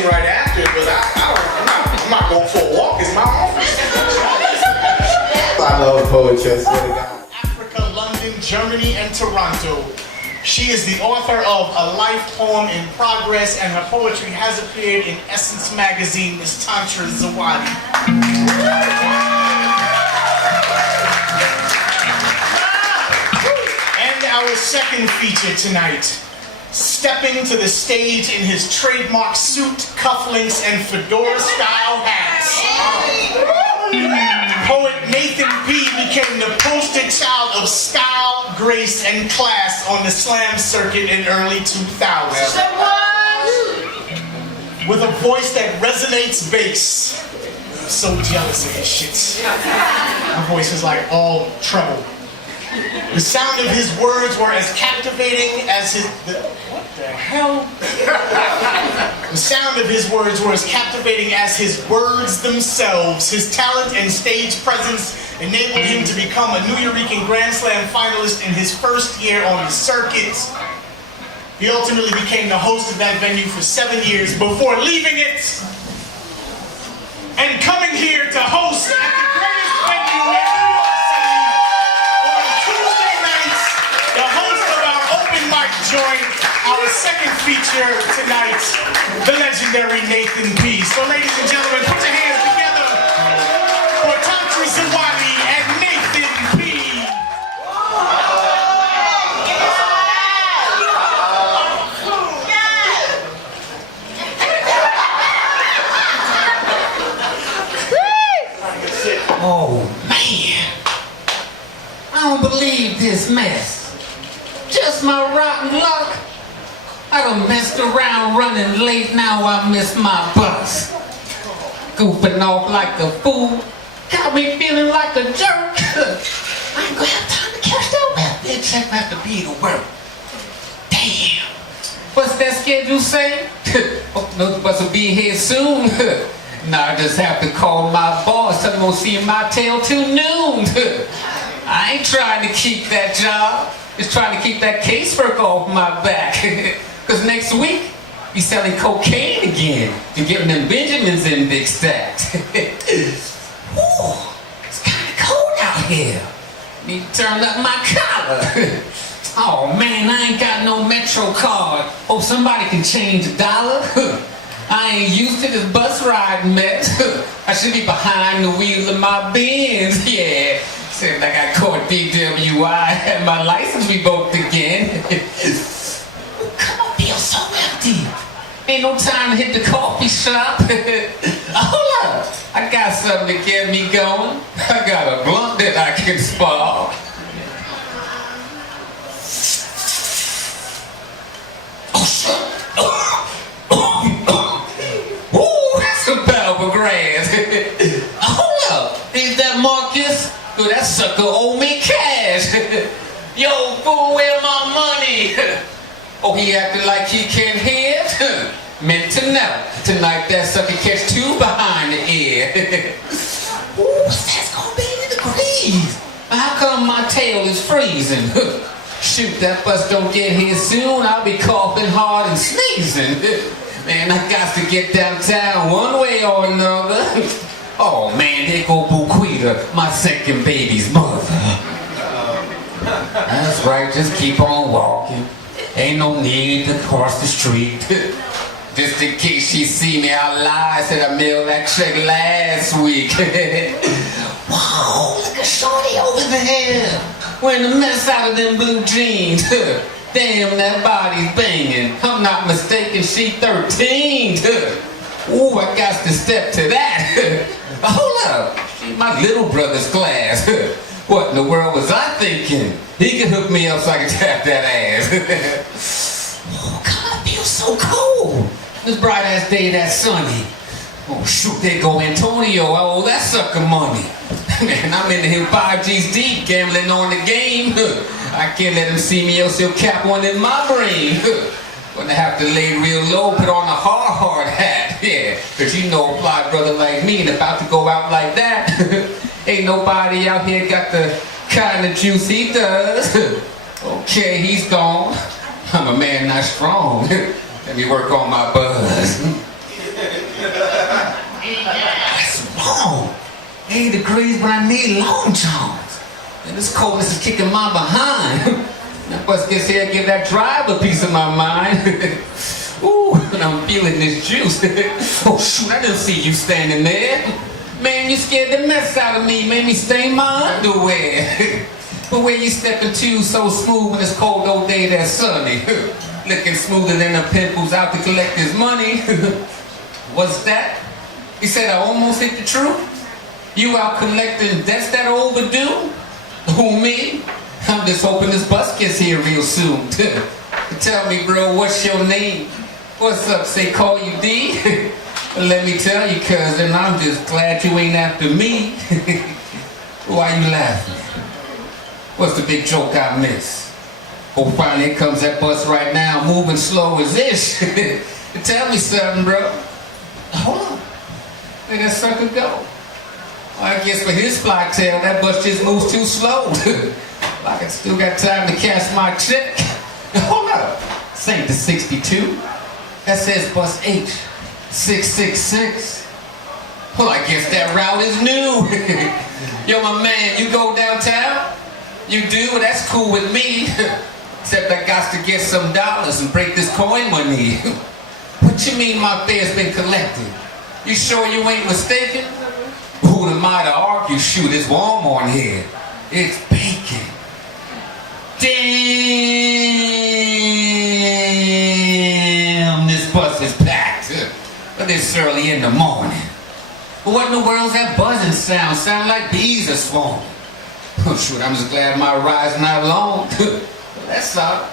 in right after, but I'm not going for a walk. It's my office. I love poetry, I swear to God. Africa, London, Germany, and Toronto. She is the author of A Life Poem in Progress, and her poetry has appeared in Essence magazine, Miss Tantra-zawadi. And our second feature tonight, stepping to the stage in his trademark suit, cufflinks, and fedora-style hats. Poet Nathan P. became the poster child of style, grace, and class on the slam circuit in early 2000s. With a voice that resonates bass. I'm so jealous of his shit. My voice is like all treble. The sound of his words were as captivating as his... what the hell? The sound of his words were as captivating as his words themselves. His talent and stage presence enabled him to become a Nuyorican Grand Slam Finalist in his first year on the circuit. He ultimately became the host of that venue for 7 years before leaving it and coming here to host at the greatest venue in New York City on Tuesday nights, the host of our open mic joint, our second feature tonight, the legendary Nathan P. So ladies and gentlemen, put your hands together for Tantra-zawadi and Nathan P. Oh man, I don't believe this mess. Just my rotten luck. I done messed around running late, now I miss my bus. Goofing off like a fool, got me feeling like a jerk. I ain't gonna have time to catch that wet bitch. I have to be to work. Damn. What's that schedule say? Oh, no, supposed to be here soon. Now I just have to call my boss, tell him I'm gonna see my tail till noon. I ain't trying to keep that job, just trying to keep that casework off my back. Cause next week, be selling cocaine again, and getting them Benjamins in big stacks. Ooh, it's kinda cold out here. Need to turn up my collar. Oh man, I ain't got no Metro card. Hope somebody can change $1. I ain't used to this bus ride mess. I should be behind the wheels of my Benz, yeah. Except I got caught DWI, had my license revoked again. Come on, feels so empty. Ain't no time to hit the coffee shop. Hold up, I got something to get me going. I got a blunt that I can spark. Oh shit. Hold up, is that Marcus? Yo, that sucker owe me cash. Yo, fool, where my money? Oh, he acted like he can't hear? Meant to know. Tonight that sucker catch 2 behind the ear. Ooh, that's gonna be in degrees. How come my tail is freezing? Shoot, that bus don't get here soon, I'll be coughing hard and sneezing. Man, I got to get downtown one way or another. Oh man, there go Buquita, my second baby's mother. That's right, just keep on walking. Ain't no need to cross the street. Just in case she see me, I lied, said I mailed that check last week. Whoa, look at Shorty over there, wearing a mess out of them blue jeans. Damn, that body's banging. I'm not mistaken, she 13. Ooh, I got to step to that. Hold up, my little brother's class. What in the world was I thinking? He could hook me up so I could tap that ass. Oh, God, it feels so cold. This bright ass day, that's sunny. Oh, shoot, there go Antonio. I owe that sucker money. Man, I'm into him 5 G's deep, gambling on the game. I can't let him see me, else he'll cap one in my brain. Gonna have to lay real low, put on a hard hat. Yeah, cause you know a fly brother like me and about to go out like that. Ain't nobody out here got the kind of juice he does. Okay, he's gone. I'm a man not strong. Let me work on my buzz. warm. 80 degrees, but I need long johns. And this coldness is kicking my behind. That bus gets here and give that driver a piece of my mind. Ooh, and I'm feeling this juice. Oh shoot, I didn't see you standing there. Man, you scared the mess out of me, made me stain my underwear. But where you stepping to so smooth when it's cold all day that's sunny. Looking smoother than the pimples out to collect his money. What's that? He said I almost hit the truth. You out collecting debts that are overdue? Who, me? I'm just hoping this bus gets here real soon. Tell me, bro, what's your name? What's up, say call you D? Let me tell you, cousin, I'm just glad you ain't after me. Why you laughing? What's the big joke I miss? Oh, finally, here comes that bus right now, moving slow as ish. Tell me something, bro. Hold on. Let that sucker go. Well, I guess for his fly tail, that bus just moves too slow. Like I still got time to cash my check. Hold up. This ain't the 62. That says bus H. 666. Well, I guess that route is new. Yo, my man, you go downtown? You do? Well, that's cool with me. Except I got to get some dollars and break this coin money. What you mean my fare's been collected? You sure you ain't mistaken? Who am I to argue? Shoot, it's warm on here. It's bacon. Damn, this bus is packed. But it's early in the morning. But what in the world's that buzzing sound? Sound like bees are swarming. Oh shoot, I'm just glad my ride's not long. That's all.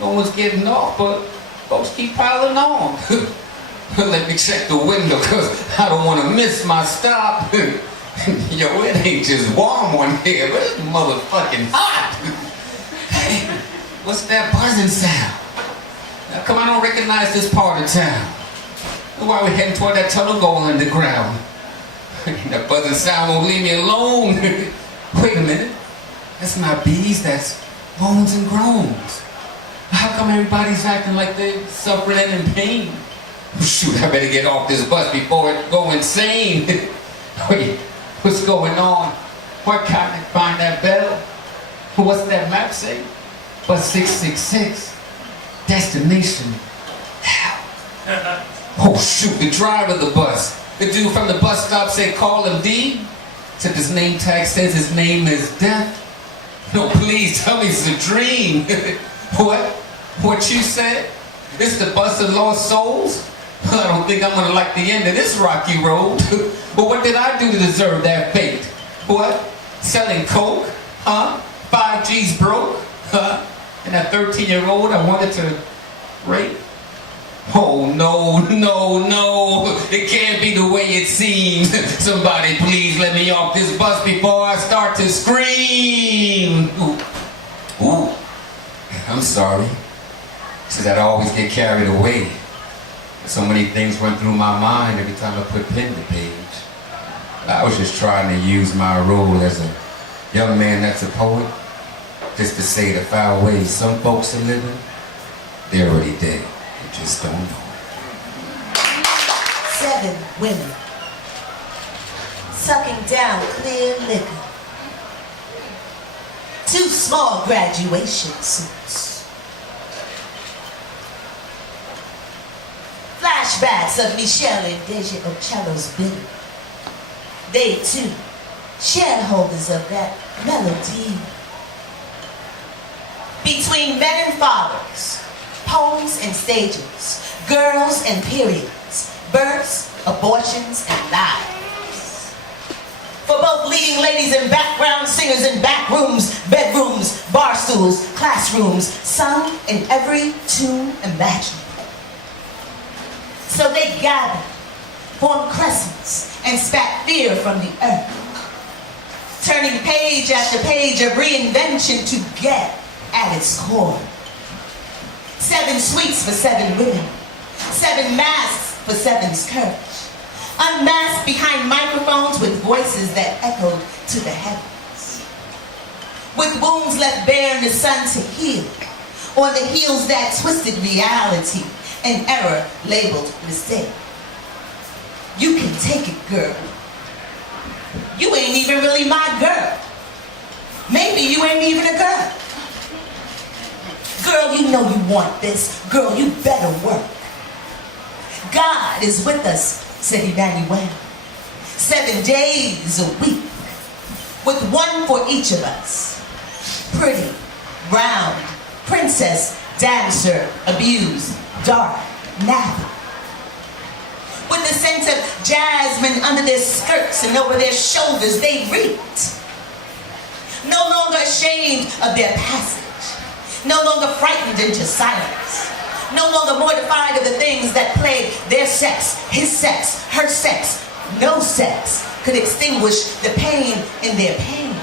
No one's getting off, but folks keep piling on. Let me check the window, cause I don't want to miss my stop. Yo, it ain't just warm on here, but it's motherfucking hot. Hey, what's that buzzing sound? Now come on, I don't recognize this part of town. Why are we heading toward that tunnel going underground? That buzzing sound won't leave me alone. Wait a minute. That's not bees, that's moans and groans. How come everybody's acting like they're suffering and in pain? Shoot, I better get off this bus before it go insane. Wait, what's going on? Where can't I find that bell? What's that map say? Bus 666. Destination hell. Oh shoot, the driver of the bus. The dude from the bus stop said call him D. Except his name tag says his name is Death. No, please tell me it's a dream. What? What you said? It's the bus of lost souls? I don't think I'm gonna like the end of this rocky road. But what did I do to deserve that fate? What? Selling coke? Huh? 5G's broke? Huh? And that 13-year-old I wanted to rape? Oh no, no, no. It can't be the way it seems. Somebody please let me off this bus before I start to scream. Ooh. Ooh. I'm sorry. Says I'd always get carried away. So many things went through my mind every time I put pen to page. I was just trying to use my role as a young man that's a poet, just to say the foul ways some folks are living, they're already dead. You just don't know. 7 women sucking down clear liquor. 2 small graduation suits. Flashbacks of Michelle and Deja Ocello's bidding. They too, shareholders of that melody. Between men and fathers, poems and stages, girls and periods, births, abortions, and lives. For both leading ladies and background singers in back rooms, bedrooms, bar stools, classrooms, sung in every tune imaginable. So they gathered, formed crescents, and spat fear from the earth, turning page after page of reinvention to get at its core. 7 sweets for 7 women, 7 masks for 7's courage, unmasked behind microphones with voices that echoed to the heavens, with wounds left bare in the sun to heal, on the heels that twisted reality and error labeled mistake. You can take it, girl. even really my girl. Maybe you ain't even a girl. Girl, you know you want this. Girl, you better work. God is with us, said Emmanuel. 7 days a week, with one for each of us. Pretty, round, princess, dancer, abused, dark, nappy. With the scent of jasmine under their skirts and over their shoulders, they reeked. No longer ashamed of their passage. No longer frightened into silence. No longer mortified of the things that plague their sex, his sex, her sex. No sex could extinguish the pain in their pain.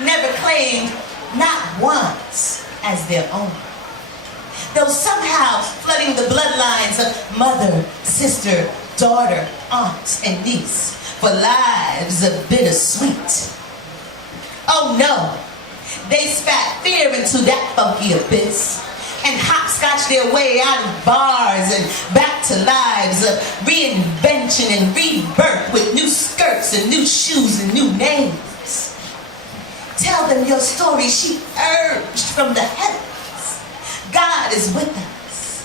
Never claimed, not once, as their own. Though somehow flooding the bloodlines of mother, sister, daughter, aunt, and niece for lives of bittersweet. Oh no, they spat fear into that funky abyss and hopscotched their way out of bars and back to lives of reinvention and rebirth with new skirts and new shoes and new names. Tell them your story, she urged from the heavens. God is with us.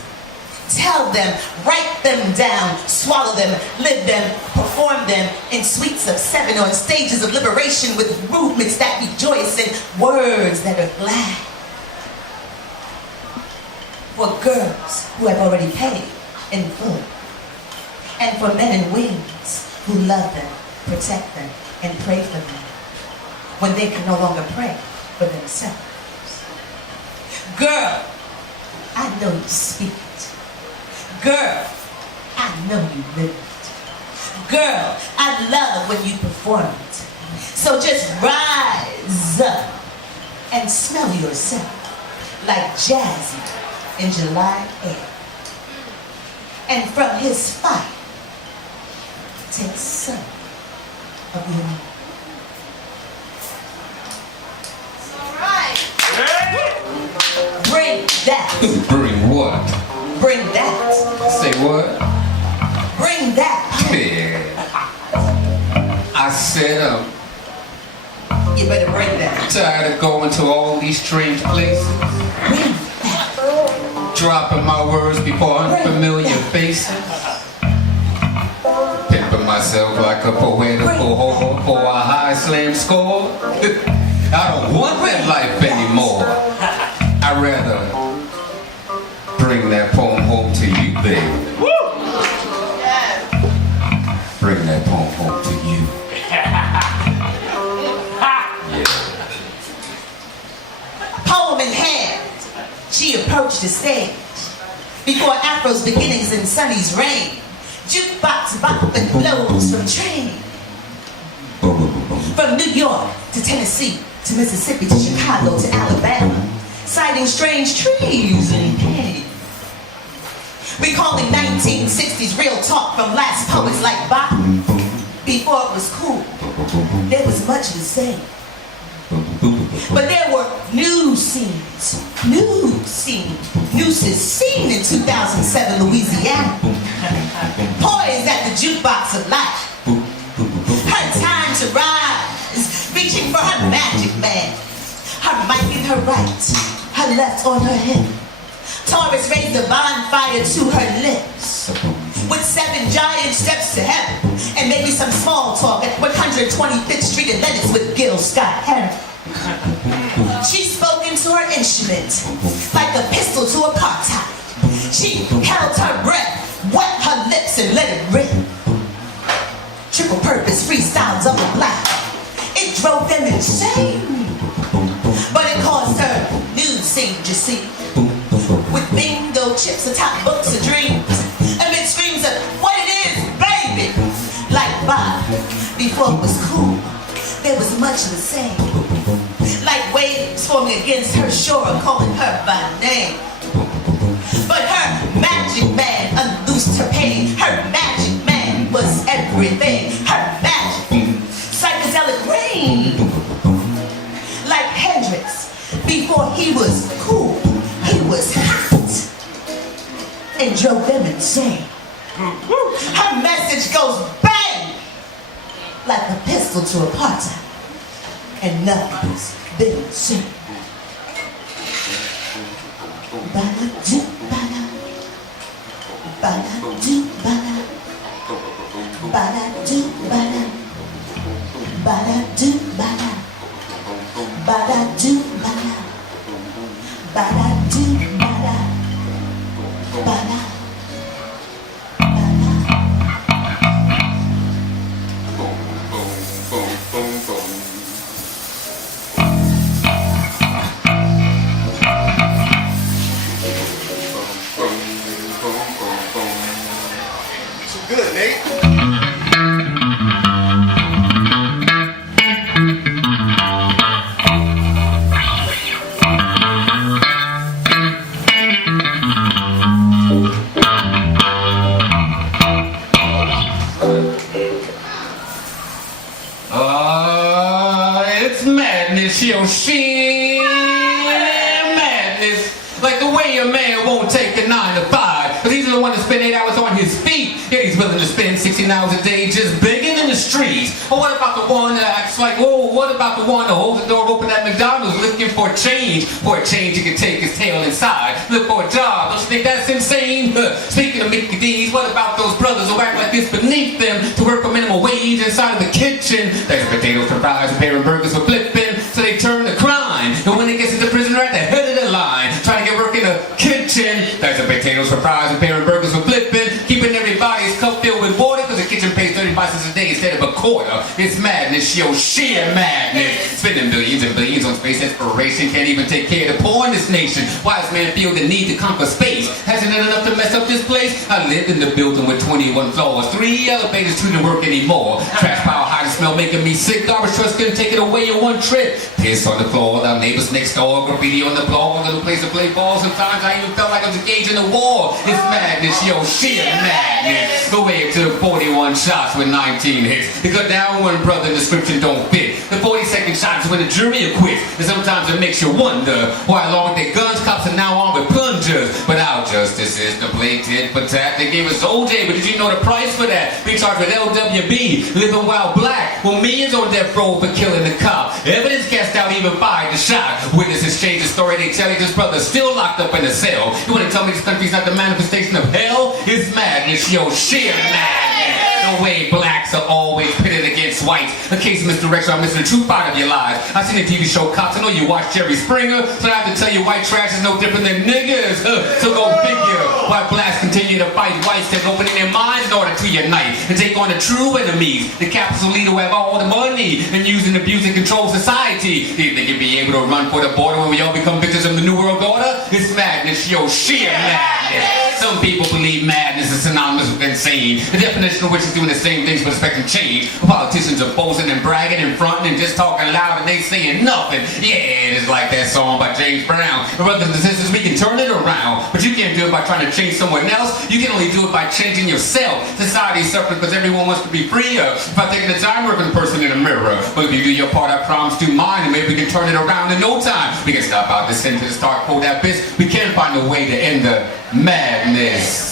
Tell them, write them down, swallow them, live them, perform them in suites of 7 on stages of liberation with movements that rejoice and words that are glad. For girls who have already paid in full. And for men in wings who love them, protect them, and pray for them when they can no longer pray for themselves. Girl, I know you speak it. Girl, I know you live it. Girl, I love when you perform it. So just rise up and smell yourself like Jazzy in July air. And from his fire, take some of your own. Bring that. Bring what? Bring that. Say what? Bring that. Yeah. I said You better bring that. tired of going to all these strange places, Bring that. dropping my words before unfamiliar faces, pimping myself like a poetical whore for a high slam score. I don't want that life anymore. I'd rather bring that poem home to you, baby. Bring that poem home to you. Yeah. Poem in hand, she approached the stage. Before Afro's beginnings and Sonny's reign, jukebox bop and blows from train. From New York to Tennessee to Mississippi to Chicago to Alabama, citing strange trees and pain. Recalling 1960s real talk from last poets like Bach. Before it was cool, there was much to say. But there were new scenes, nooses seen in 2007 Louisiana. Poised at the jukebox of life. Her time to rise, reaching for her magic man. Her mic in her right, her left on her hip. Taurus raised a bonfire to her lips. With 7 giant steps to heaven, and maybe some small talk at 125th Street and Lennox with Gil Scott-Heron. She spoke into her instrument like a pistol to apartheid. She held her breath, wet her lips and let it rip. Triple purpose freestyles of the black. It drove them insane. But it caused her new scene, you see. With bingo chips atop books of dreams. Amid screams of what it is, baby. Like Bob, before it was cool, there was much the same. Like waves forming against her shore, calling her by name. But her magic man unloosed her pain. Her magic man was everything. Her magic, psychedelic rain. Like Hendrix, before he was cool, he was hot. And drove them insane. Her message goes bang, like a pistol hostile to apartheid, and nothing was being seen. Ba-da-do-ba-da, ba-da-do-ba-da, ba-da-do-ba-da, ba-da-do-ba-da, ba-da-do-ba-da, ba-da-do-ba-da, ba-da. Good, Nate. It's madness, yo, shit, madness. Like the way a man won't take a 9 to 5, but he's the one to spend 8 hours on his feet. Yeah, he's willing to spend 16 hours a day just begging in the streets. Or what about the one that acts like, whoa, what about the one that holds the door open at McDonald's looking for change? For a change he can take his tail inside. Look for a job, don't you think that's insane? Speaking of Mickey D's, what about those brothers who act like it's beneath them to work for minimum wage inside of the kitchen? There's potatoes for fries and pairing burgers for flipping, so they turn to crime. And when they get into prison, they're at the head of the line, trying to get work in the kitchen. There's the potatoes for fries and pairing burgers for flipping, keeping everybody's cup filled with water because the kitchen pays 35 cents a day instead of a quarter. It's madness, yo, sheer madness. Spending billions and billions on space exploration, can't even take care of the poor in this nation. Wise man feel the need to conquer space. Hasn't it enough to mess up this place? I lived in the building with 21 floors, 3 elevators, 2 didn't work anymore. Trash pile, high to smell, making me sick. Garbage trucks couldn't take it away in one trip. Piss on the floor, our neighbors next door, graffiti on the blog, a little place to play ball. Sometimes I even felt like I was engaged in a war. It's madness, yo, sheer madness. Go ahead to the 41 shots with 19 hits. They cut down one brother, the description don't fit. The 42nd shot is when the jury acquits. And sometimes it makes you wonder why along with their guns, cops are now armed with plungers. But our justice is to play tit for tat. They gave us OJ, but did you know the price for that? Be charged with LWB, living while black. Well, millions on death row for killing the cop. Evidence cast out, even fired the shot. Witnesses change the story, they tell you this brother's still locked up in a cell. You want to tell me this country's not the manifestation of hell? It's madness, yo, sheer madness. The way blacks are always pitted against whites. A case of misdirection, I'm missing the truth out of your lives. I seen the TV show Cops, I know you watch Jerry Springer, so I have to tell you white trash is no different than niggas. So go figure why blacks continue to fight whites that opening their minds in order to unite and take on the true enemies. The capital leader who have all the money and using abuse and control society. Think they can be able to run for the border when we all become victims of the New World Order? It's madness, yo, sheer madness. Some people believe madness is synonymous with insane. The definition of which is doing the same things but expecting change. Politicians are boasting and bragging and fronting and just talking loud and they saying nothing. Yeah, it's like that song by James Brown. Brothers and sisters, we can turn it around, but you can't do it by trying to change someone else. You can only do it by changing yourself. Society is suffering because everyone wants to be freer. By taking the time working person in the mirror. But if you do your part, I promise do mine, and maybe we can turn it around in no time. We can stop out this sentence, start quote that bitch. We can find a way to end the madness.